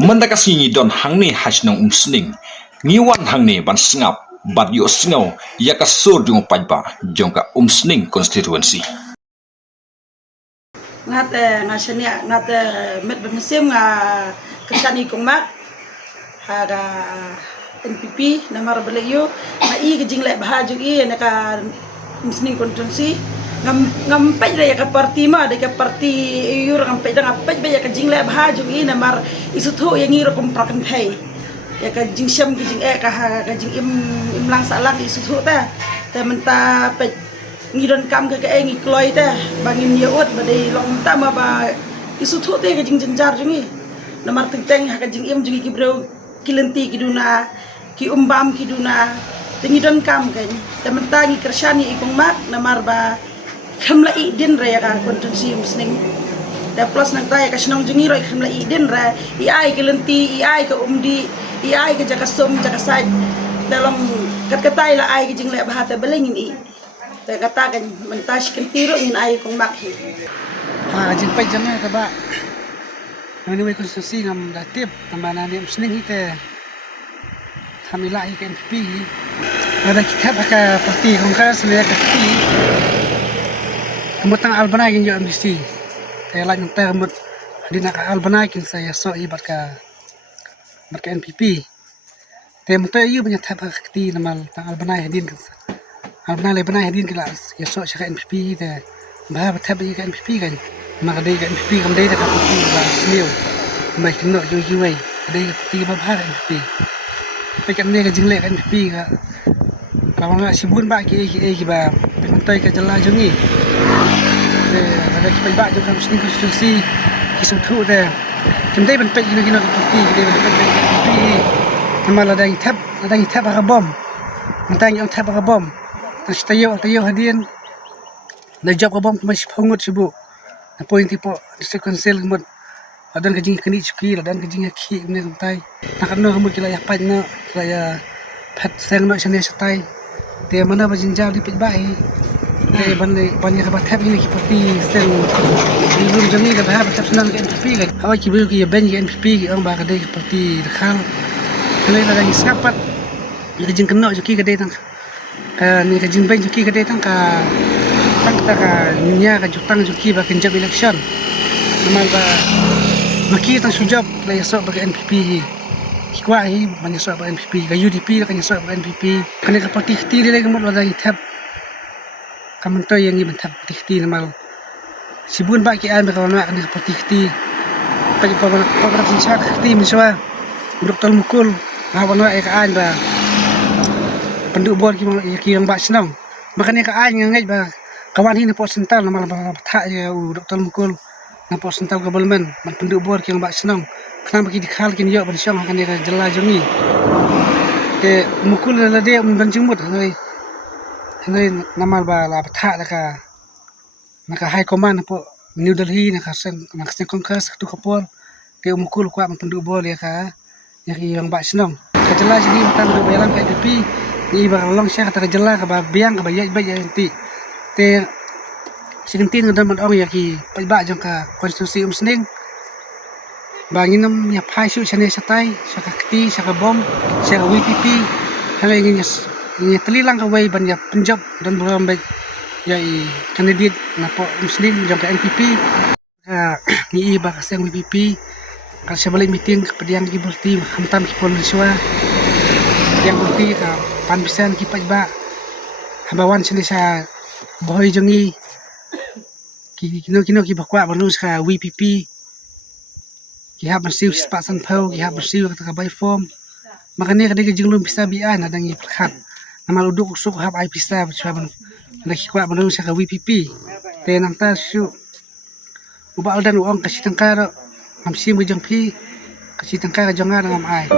Mandakasi ni don hangni hasnong umsning ngiwan hangni ban singap bat yo singaw yaka sur jong pajba jongka umsning constituency ngat met bermusim kesani kumak ada NPP namar belayu na i kejinglek bahaju i naka umsning constituency ngam pej ya ka parti ma de ka parti yur ngam pej ngapej ya ka jinglek bahaju i namar isuthu yang ngiro komprakan thai ya ka jing syam ki jing ka jing im lang salak isuthu ta menta pej ngidon kam ke ngi kloi ta bangin yeut badai long ta ma ba isuthu te ka jing jenjar jungi namar teng ha ka jing im jungi ki bro kilenti kiduna ki umbam kiduna ngidon kam kan menta ngi kersyani ikong mak namar ba khamla idin ra ka konstitusi musning da plus nang taya ka snong jungi ro khamla idin ra i ai kilenti i ai ka umdi i ai ka jaka som jaka sai dalam kat-katai la ai ka jing le bahata belengin i ta kata kan mentas kentiro in ai kong makhi jing pai jana ta ba ni we konstitusi ngam datip tambana ni musning ite thamila i kan pi ada kita pakai parti kongres le ka pi Kemutang Albana kin yo MDC. Kaya lang yung termot di naka Albana kin saya so ibat ka NPP. Te mo tayo banyak tap kiti namal tang Albana hedin kan. Albana le bana hedin kila ya so siya ka NPP te bah tap ka NPP kan. Maka dai ka NPP kam dai ka parti ba sniu. Mai kino yo giwai. Dai ka parti ba bah NPP. Pe kan ne ka jingle ka NPP ka. Kalau nggak sibun ba ki ba pentai ka jala jungi. Ada kita baca juga muslim konstitusi kisah tu deh. Jemdai bentuk gina parti, jemdai bentuk parti. Nama ada yang tab agabom, nanti yang tab agabom. Terus tayo hadian. Dah job agabom masih pengut sibuk. Na point tipo disekonsel kemud. Ada kejing keni cuki, ada kejing aki ni nanti. Nak kena kemud kila ya pajna, kila ya pat seng nak seni setai. Dia mana berjenjal di pejbai. Te banyak kabat ini seperti sel belum jami ke bahas tetap senang ke NPP kan awak kibul ki ben ke NPP orang ba kadai seperti dekhal kena ada yang sapat ni jing kena joki kadai tang ni ka jing ben joki kadai tang ka nya ka jutang joki ba kenjab election namal ba maki tang sujab la yasok ba ke NPP kikwa hi banyak sok ba NPP ka UDP ka nyasok ba NPP kena ka parti khti dia kemut wala ithap kamanto yang ini bentar peti normal sibun baki an berkawan mak ni peti pagi pagi sincak peti miswa doktor mukul hawan mak an ba penduk bor ki yang bak senang makanya ka an ngai ba kawan ini pos sental normal ba thak ya doktor mukul na pos sental government man penduk bor ki yang bak senang kenapa ki dikhal ki yo ban syang kan dia jela jungi te mukul la dia ban jumut Ini nama la patha naka high command po New Delhi naka sen kongres tu kapor ke umukul kwa mentundu bol ya ka yang bak senong ka jelas ni matan do bayalan ka DP ni ba long sya kata jela ka ba biang ka ba ya nanti te sintin ngadam ong ya ki ba jong ka konstitusi umsning banginam ya phai su chane satai saka kti saka bom saka WPP hala ingin ini telilang kawai banyak Punjab dan bukan baik ya kandidat napa muslim jangka NPP ni iba kaseng WPP kasi balik meeting kepada yang kibulti hamtam kipol miswa yang bulti ka panbisan kipat ba habawan sini sa boy jongi kino kibakwa banus ka WPP kihab masih sepasan pau kihab masih ka by form makanya kadang jenglum bisa bian ada ngi perkat nama uduk usuk hab ai pista cuman nak kuat menurut saya WPP tenang ta su ubal dan uang kasih tangkar hamsim bujang pi kasih tangkar jangan ngam ai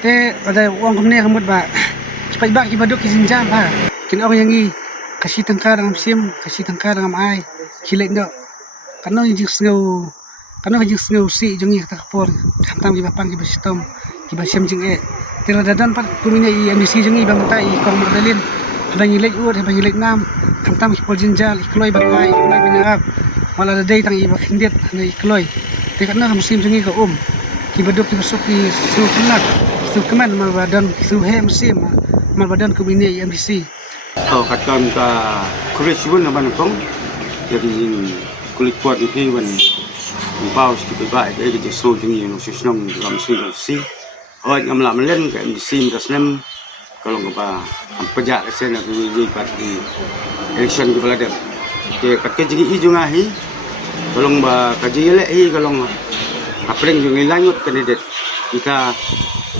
te ada uang kemne kamut ba cepat ba ki baduk ki sinjam ba kin orang yang i kasih tangkar hamsim kasih tangkar ngam ai kilek ndo kano jing sngo si jongi ta kapor hamtam ki bapang ki bestom ki basem jing tila dadan pat kumina i MDC jungi bang tai kong magdalin habang ilek ud habang ilek nam hamtam ki pol jinjal ikloy bagay ikloy binarap wala daday tang ibak hindit na ikloy tikat na musim jungi ka kibaduk kibasuk ki su kenak su keman mal badan su he mesim mal badan kumini MDC. Katkan ka kulit subun naman kong jadi kulit kuat itu wan baus kita baik jadi so jadi no sisnong dalam si ngam lam len ka MDC rasnem kalau ngapa pejak sen di parti election di balada ke kat jadi i junga hi kalau ba kaji le hi kalau apreng jungi lanjut kandidat kita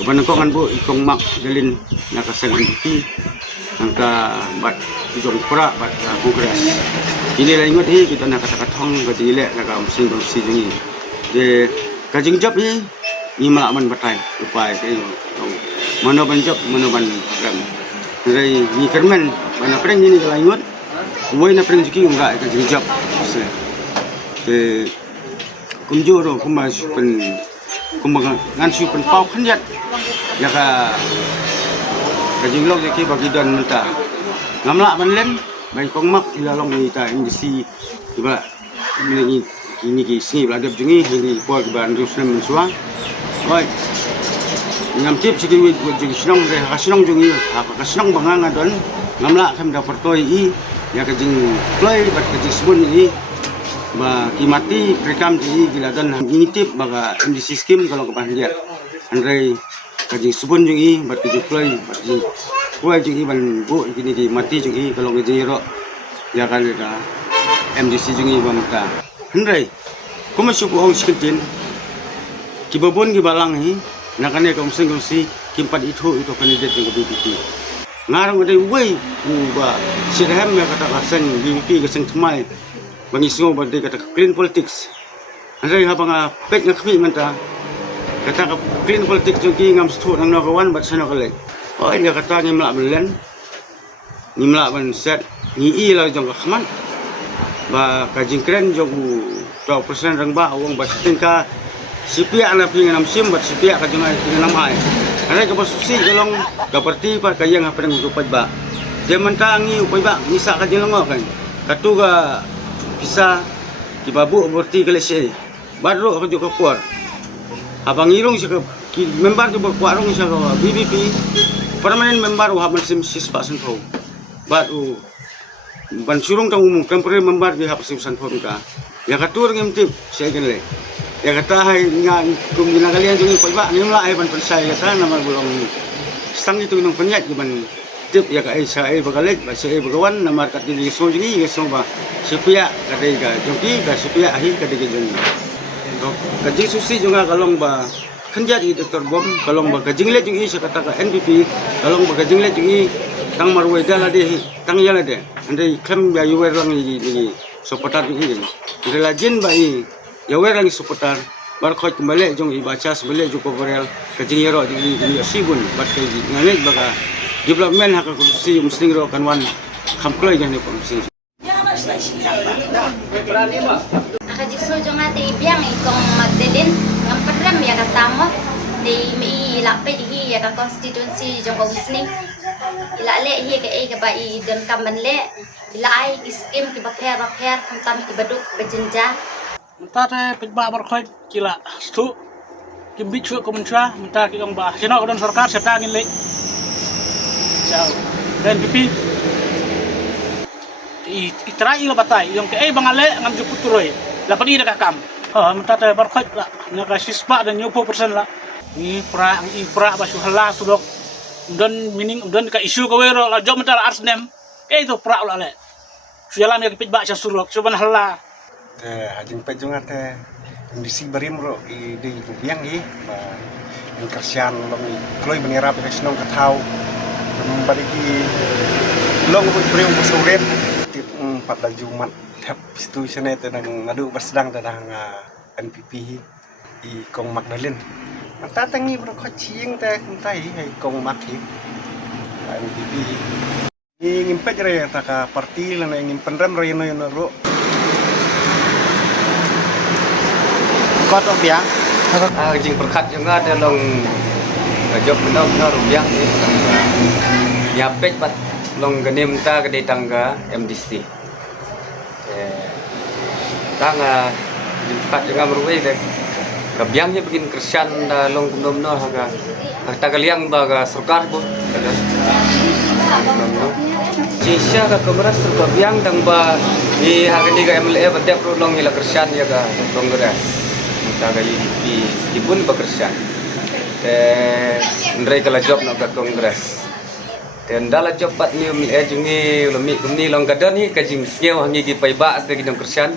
kebanyakan bu ikong mak dalin nakasang MDP angka bat jong pra bat kongres ini lah ingat kita nak kata katong kaji le nak mesin bersih jungi de kajing job ni malaman batai upai ke mana ban job mana ban ram dari ni kermen mana preng ini kalau ingat uai na preng juki enggak kajing job de kumjoro kumas pen kumbangan ngansu pen pau khanjat ya ka kajing lok ki bagi dan menta ngamla ban len bai kong mak ilalong ni ta indisi tiba ini ki sini beladap jungi ini kuat ban rusnem mensua oi ngam tip sigi wi jungi sinong re ha sinong jungi ha ka sinong banganga don ngamla kam da pertoi i ya kajing play bat kajing sebun ni ba kimati rekam di giladan ngintip baga MDC scheme kalau kepan dia andai kajing subun jungi bat kajing play bat kuai jungi ban bu gini di mati jungi kalau kajing ro ya kan da MDC jungi bamta andai kuma syuku ong sikin kibabon gibalang hi nakane komsi kimpat itu kandidat yang BBP ngarang ada wei ba sirham ya kata kasen BBP keseng temai bagi semua berarti kata clean politics. Andai apa ngah pek ngah kami menta kata clean politics joki ngam stu nang nakawan bat sana kale. Oh dia kata ni melak belen, ni melak ban set, ni i lah jong kaman. Ba kajing keren jogu 2% rang ba awang ba setingka sipiak na pingan nam sim bat sipiak kajing ai pingan nam ai. Andai ka basusi golong ka parti pa kayang apa nang upaj ba. Dia mentangi upaj ba misa kajing longo kan. Katuga bisa dibabu berarti kelesi baru aku juga kuat abang irung sih ke member juga kuat rong sih ke BBP permanen member wah masih pasen kau baru ban surung tang umum temporary member di hap pasen kau ka ya katur ngimtip saya gele ya kata hai ngan kumina kalian jungi kau ba ngimla ai ban pensai kata nama belum stang itu nang penyat ban tip ya kai saya bagalet saya bagawan nama kat di sojini ke soba sepia kadai ga joki ga sepia ahi kadai ga jong kajing susi juga kalong ba kanjat i Dr. Bom kalong ba kajing le jungi kata ka NPP kalong ba kajing le jungi tang marwe dala de tang yala de andai kam ya yuwer lang ni sopotar ni de lajin ba i yuwer lang sopotar bar khoi kembali jong i baca sebele juko berel kajing yero di sibun bat kaji ngalet baga development hak kursi musling ro kanwan khamkloi jane komsi Nakajik so jonga di biang ikong magdelin ng padram ya katamo di mi lape di ya ka constituency jong musling ilale hi ka e ka ba i don kamanle ilai iskim ki baper kuntam ki baduk bejenja Mentah teh pejba berkhoi kila stu kimbi chu komentra mentah ki ba sino don sarkar serta ngin le Ciao. Dan pipi itrai la batai yang ke bangale ngam juputuroi la pani dah kam mentah teh berkhoi la naka sispa dan 90% la ni pra basu hala sudok don mining don ka isu ko wero la jom mentah arsnem itu pra la le suyalam ya pejba cha surok coban hala hajing pejunga teh indisi berim ro di biang ba yang kasihan long kloi mengira pe senong katau membariki long pun priung bersuret tip 14 Jumat tap institution itu nang ngadu bersedang tadang NPP di Kong Magdalene mata tangi bro kocing teh entai hai Kong Mak NPP ingin pejre taka parti lana ingin penrem royono ro kotok biang jing berkat juga ada long job benar rupiah ni ya pek bat long ganem ta ke tangga MDC tangga jumpa juga berwe dek kabyangnya bikin kersian da long kumdom no haga tagaliang baga surkar bo kada no cisya ka kongres kabyang dang ba i haga diga MLA badep ro long ila kersian ya ga kongres taga ibun ba kersian ndray kala job no ka kongres dala job pat ni MLA jungi lomi kumni long gadani ka jing sngeu hangi gi paiba as gi dong kersian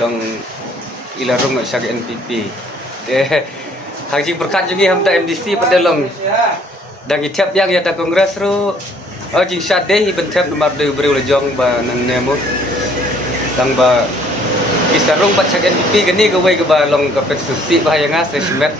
long ila rong sa NPP haji berkat jungi hamta MDC pada long dan itap yang ya ta kongres ru jing syade hi bentap nomor 2 beri ula jong ba nang nemo tang ba kisarung bat sa NPP gani gawai ga ba long ka pet susi ba yang as esmet